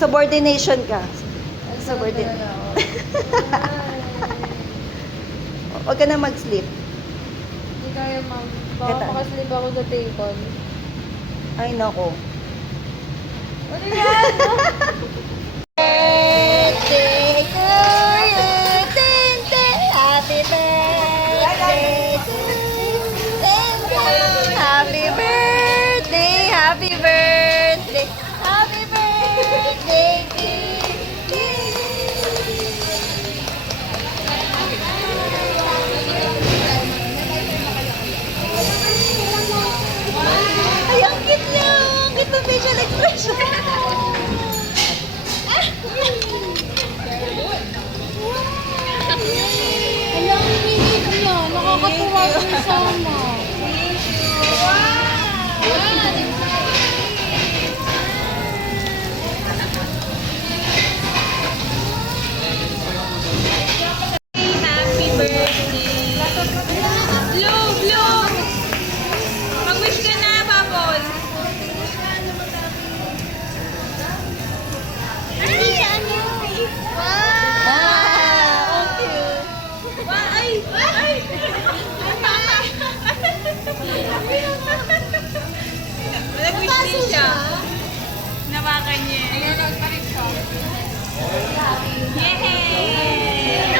Subordination ka. Subordinate. Huwag ka na mag-sleep. Hindi kaya, ma'am. Baka Kita. makaslip ako sa table. Ay, nako. Ano yan? Birthday to you, Tintin. Happy birthday to you, Tintin. Happy birthday, happy birthday, happy birthday to you. Ay, ang cute niya. Ang cute ng facial expression. Hala, ang init niya. Nakakatuwa siya sama. Happy birthday! Blue! Blue! Mag-wish ka na, Babon! Ay! Ay! Nag-wish din siya. Nawakan niya. Ayan, nag-wish siya. Yay!